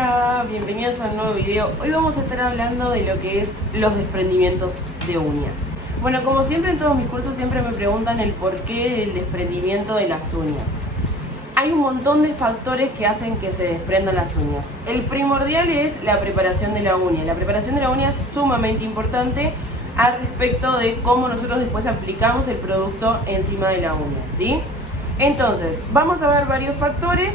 Hola, bienvenidos a un nuevo video. Hoy vamos a estar hablando de lo que es los desprendimientos de uñas. Bueno, como siempre en todos mis cursos siempre me preguntan el porqué del desprendimiento de las uñas. Hay un montón de factores que hacen que se desprendan las uñas. El primordial es la preparación de la uña. La preparación de la uña es sumamente importante al respecto de cómo nosotros después aplicamos el producto encima de la uña, ¿sí? Entonces, vamos a ver varios factores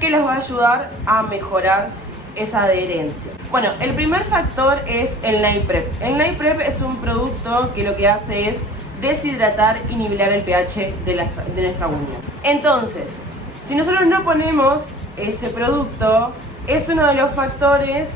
que les va a ayudar a mejorar esa adherencia. Bueno, el primer factor es el Nail Prep. El Nail Prep es un producto que lo que hace es deshidratar y nivelar el pH de nuestra uña. Entonces, si nosotros no ponemos ese producto, es uno de los factores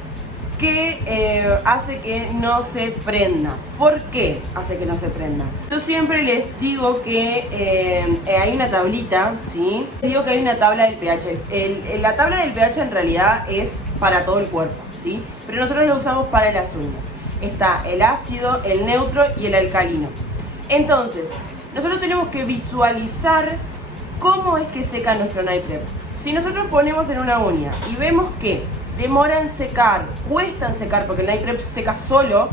que hace que no se prenda. ¿Por qué hace que no se prenda? Yo siempre les digo que hay una tablita, ¿sí? Les digo que hay una tabla del pH. La tabla del pH en realidad es para todo el cuerpo, ¿sí? Pero nosotros lo usamos para las uñas. Está el ácido, el neutro y el alcalino. Entonces, nosotros tenemos que visualizar cómo es que seca nuestro Nail Prep. Si nosotros ponemos en una uña y vemos que demora en secar, cuesta en secar porque el Nail Prep seca solo,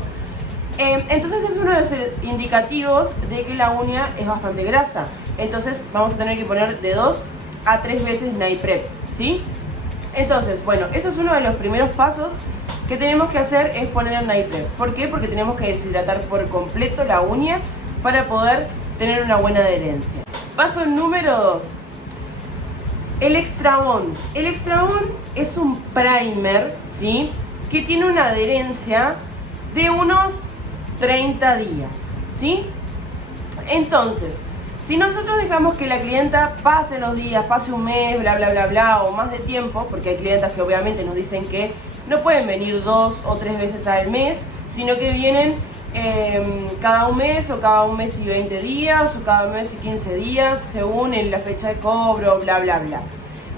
entonces es uno de los indicativos de que la uña es bastante grasa. Entonces vamos a tener que poner de 2 a 3 veces Nail Prep, ¿sí? Entonces, bueno, eso es uno de los primeros pasos que tenemos que hacer, es poner el Nail Prep. ¿Por qué? Porque tenemos que deshidratar por completo la uña para poder tener una buena adherencia. Paso número 2. El Extra Bond. El Extra Bond es un primer, ¿sí? Que tiene una adherencia de unos 30 días, ¿sí? Entonces, si nosotros dejamos que la clienta pase los días, pase un mes, bla, bla, bla, bla, o más de tiempo, porque hay clientas que obviamente nos dicen que no pueden venir 2 o 3 veces al mes, sino que vienen cada un mes o cada un mes y 20 días o cada mes y 15 días según en la fecha de cobro, bla bla bla.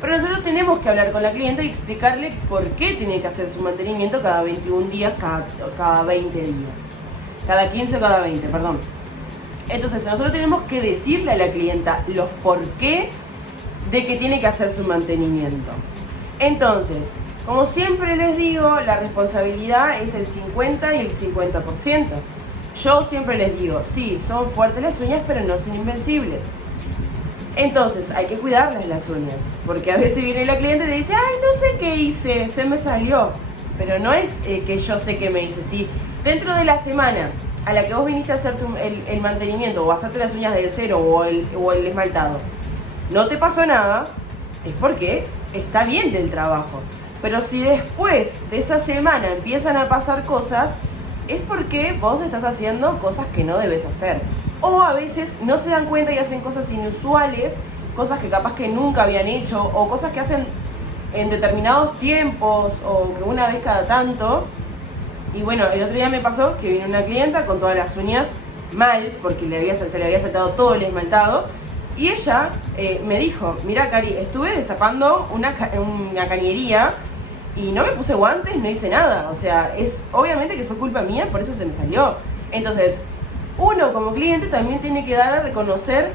Pero nosotros tenemos que hablar con la clienta y explicarle por qué tiene que hacer su mantenimiento cada 21 días, cada 20 días, cada 15 o cada 20, perdón. Entonces nosotros tenemos que decirle a la clienta los por qué de que tiene que hacer su mantenimiento. Entonces, como siempre les digo, la responsabilidad es el 50 y el 50%. Yo siempre les digo, sí, son fuertes las uñas, pero no son invencibles. Entonces, hay que cuidarles las uñas, porque a veces viene la cliente y te dice, ay, no sé qué hice, se me salió. Pero no es que yo sé qué me hice, sí. Dentro de la semana a la que vos viniste a hacer el mantenimiento o a hacerte las uñas del cero o el esmaltado, no te pasó nada, es porque está bien del trabajo. Pero si después de esa semana empiezan a pasar cosas, es porque vos estás haciendo cosas que no debes hacer. O a veces no se dan cuenta y hacen cosas inusuales, cosas que capaz que nunca habían hecho, o cosas que hacen en determinados tiempos, o que una vez cada tanto. Y bueno, el otro día me pasó que vino una clienta con todas las uñas mal, porque se le había saltado todo el esmaltado. Y ella me dijo, mira Cari, estuve destapando una cañería y no me puse guantes, no hice nada. O sea, obviamente que fue culpa mía, por eso se me salió. Entonces, uno como cliente también tiene que dar a reconocer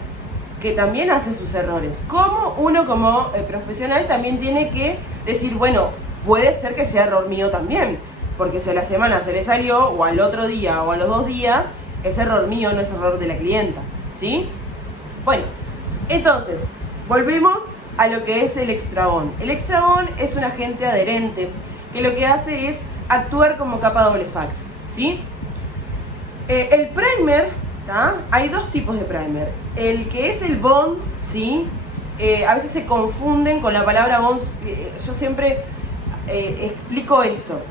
que también hace sus errores. Como uno como profesional también tiene que decir, bueno, puede ser que sea error mío también. Porque si a la semana se le salió, o al otro día, o a los 2 días, es error mío, no es error de la clienta, ¿sí? Bueno. Entonces, volvemos a lo que es el Extra Bond. El Extra Bond es un agente adherente que lo que hace es actuar como capa doble fax, ¿sí? El primer, ¿tá? Hay dos tipos de primer. El que es el Bond, ¿sí? A veces se confunden con la palabra Bond. Yo siempre explico esto.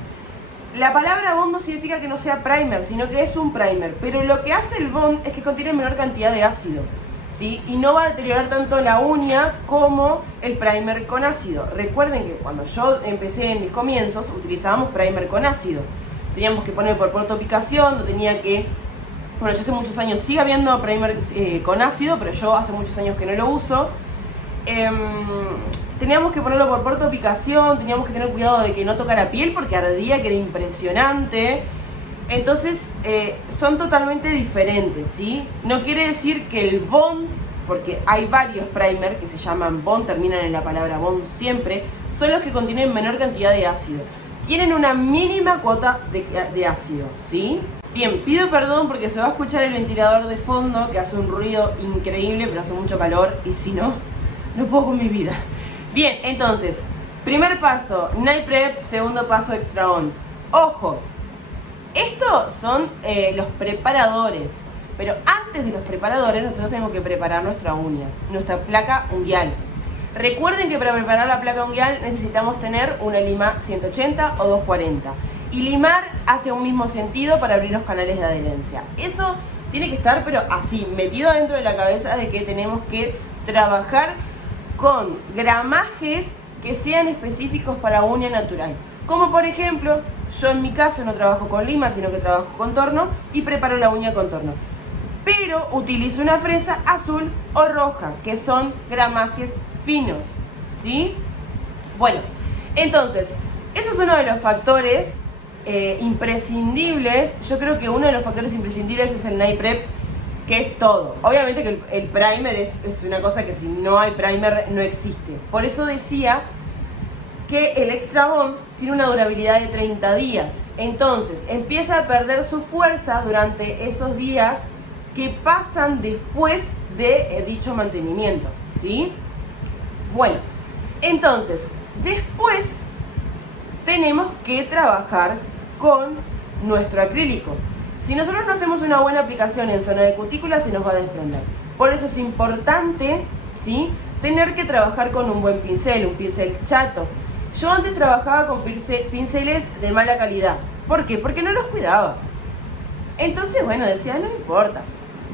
La palabra Bond no significa que no sea primer, sino que es un primer. Pero lo que hace el Bond es que contiene menor cantidad de ácido, ¿sí? Y no va a deteriorar tanto la uña como el primer con ácido. Recuerden que cuando yo empecé en mis comienzos utilizábamos primer con ácido. Teníamos que poner por portopicación, no tenía que... Bueno, yo hace muchos años sigue habiendo primer con ácido, pero yo hace muchos años que no lo uso. Teníamos que ponerlo por portopicación, teníamos que tener cuidado de que no tocara piel porque ardía, que era impresionante. Entonces, son totalmente diferentes, ¿sí? No quiere decir que el Bond porque hay varios primer que se llaman Bond, terminan en la palabra Bond siempre, son los que contienen menor cantidad de ácido. Tienen una mínima cuota de ácido, ¿sí? Bien, pido perdón porque se va a escuchar el ventilador de fondo que hace un ruido increíble, pero hace mucho calor y si no, no puedo con mi vida. Bien, entonces, primer paso, night prep, segundo paso, extra on. Ojo, estos son los preparadores, pero antes de los preparadores nosotros tenemos que preparar nuestra uña, nuestra placa unguial. Recuerden que para preparar la placa unguial necesitamos tener una lima 180 o 240 y limar hace un mismo sentido para abrir los canales de adherencia. Eso tiene que estar pero así, metido dentro de la cabeza de que tenemos que trabajar con gramajes que sean específicos para uña natural. Como por ejemplo, yo en mi caso no trabajo con lima, sino que trabajo con contorno y preparo la uña con contorno. Pero utilizo una fresa azul o roja, que son gramajes finos, ¿sí? Bueno, entonces, eso es uno de los factores imprescindibles. Yo creo que uno de los factores imprescindibles es el night prep, que es todo. Obviamente que el primer es una cosa que si no hay primer no existe. Por eso decía que el Extra Bond tiene una durabilidad de 30 días. Entonces, empieza a perder su fuerza durante esos días que pasan después de dicho mantenimiento, ¿sí? Bueno, entonces, después tenemos que trabajar con nuestro acrílico. Si nosotros no hacemos una buena aplicación en zona de cutícula, se nos va a desprender. Por eso es importante, ¿sí?, tener que trabajar con un buen pincel, un pincel chato. Yo antes trabajaba con pinceles de mala calidad. ¿Por qué? Porque no los cuidaba. Entonces, bueno, decía, no importa,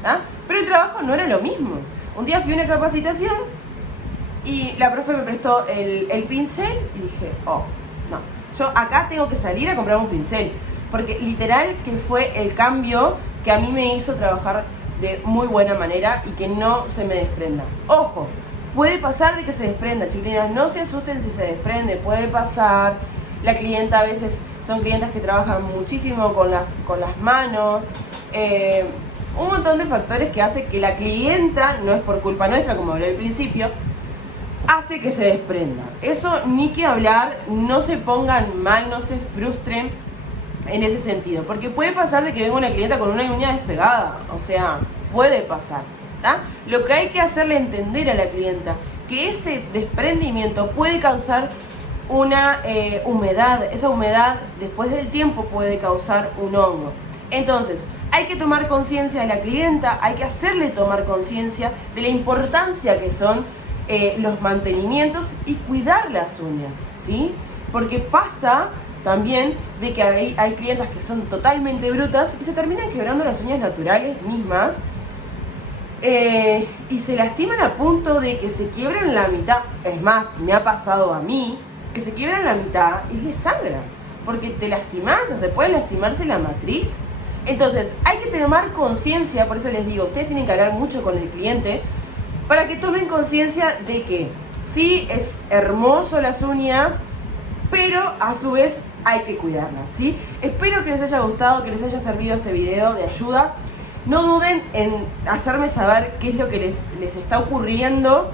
¿ah? Pero el trabajo no era lo mismo. Un día fui a una capacitación y la profe me prestó el pincel y dije, oh, no, yo acá tengo que salir a comprar un pincel. Porque literal que fue el cambio que a mí me hizo trabajar de muy buena manera y que no se me desprenda. Ojo, puede pasar de que se desprenda, chiquilinas, no se asusten si se desprende, puede pasar. La clienta a veces son clientas que trabajan muchísimo con las manos. Un montón de factores que hace que la clienta, no es por culpa nuestra como hablé al principio, hace que se desprenda. Eso ni que hablar, no se pongan mal, no se frustren en ese sentido, porque puede pasar de que venga una clienta con una uña despegada, o sea, puede pasar, ¿tá? Lo que hay que hacerle entender a la clienta que ese desprendimiento puede causar una humedad, esa humedad después del tiempo puede causar un hongo. Entonces, hay que tomar conciencia de la clienta, hay que hacerle tomar conciencia de la importancia que son los mantenimientos y cuidar las uñas, ¿sí? Porque pasa también de que hay clientas que son totalmente brutas y se terminan quebrando las uñas naturales mismas y se lastiman a punto de que se quiebran la mitad. Es más, me ha pasado a mí que se quiebran la mitad y les sangra porque te lastimas, te puede lastimarse la matriz. Entonces hay que tomar conciencia, por eso les digo, ustedes tienen que hablar mucho con el cliente para que tomen conciencia de que sí es hermoso las uñas, pero a su vez hay que cuidarlas, ¿sí? Espero que les haya gustado, que les haya servido este video de ayuda. No duden en hacerme saber qué es lo que les está ocurriendo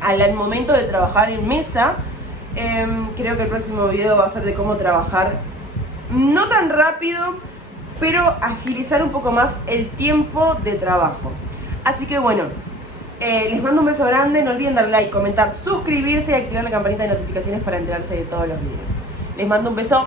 al momento de trabajar en mesa. Creo que el próximo video va a ser de cómo trabajar, no tan rápido, pero agilizar un poco más el tiempo de trabajo. Así que bueno, les mando un beso grande. No olviden dar like, comentar, suscribirse y activar la campanita de notificaciones para enterarse de todos los videos. Les mando un beso.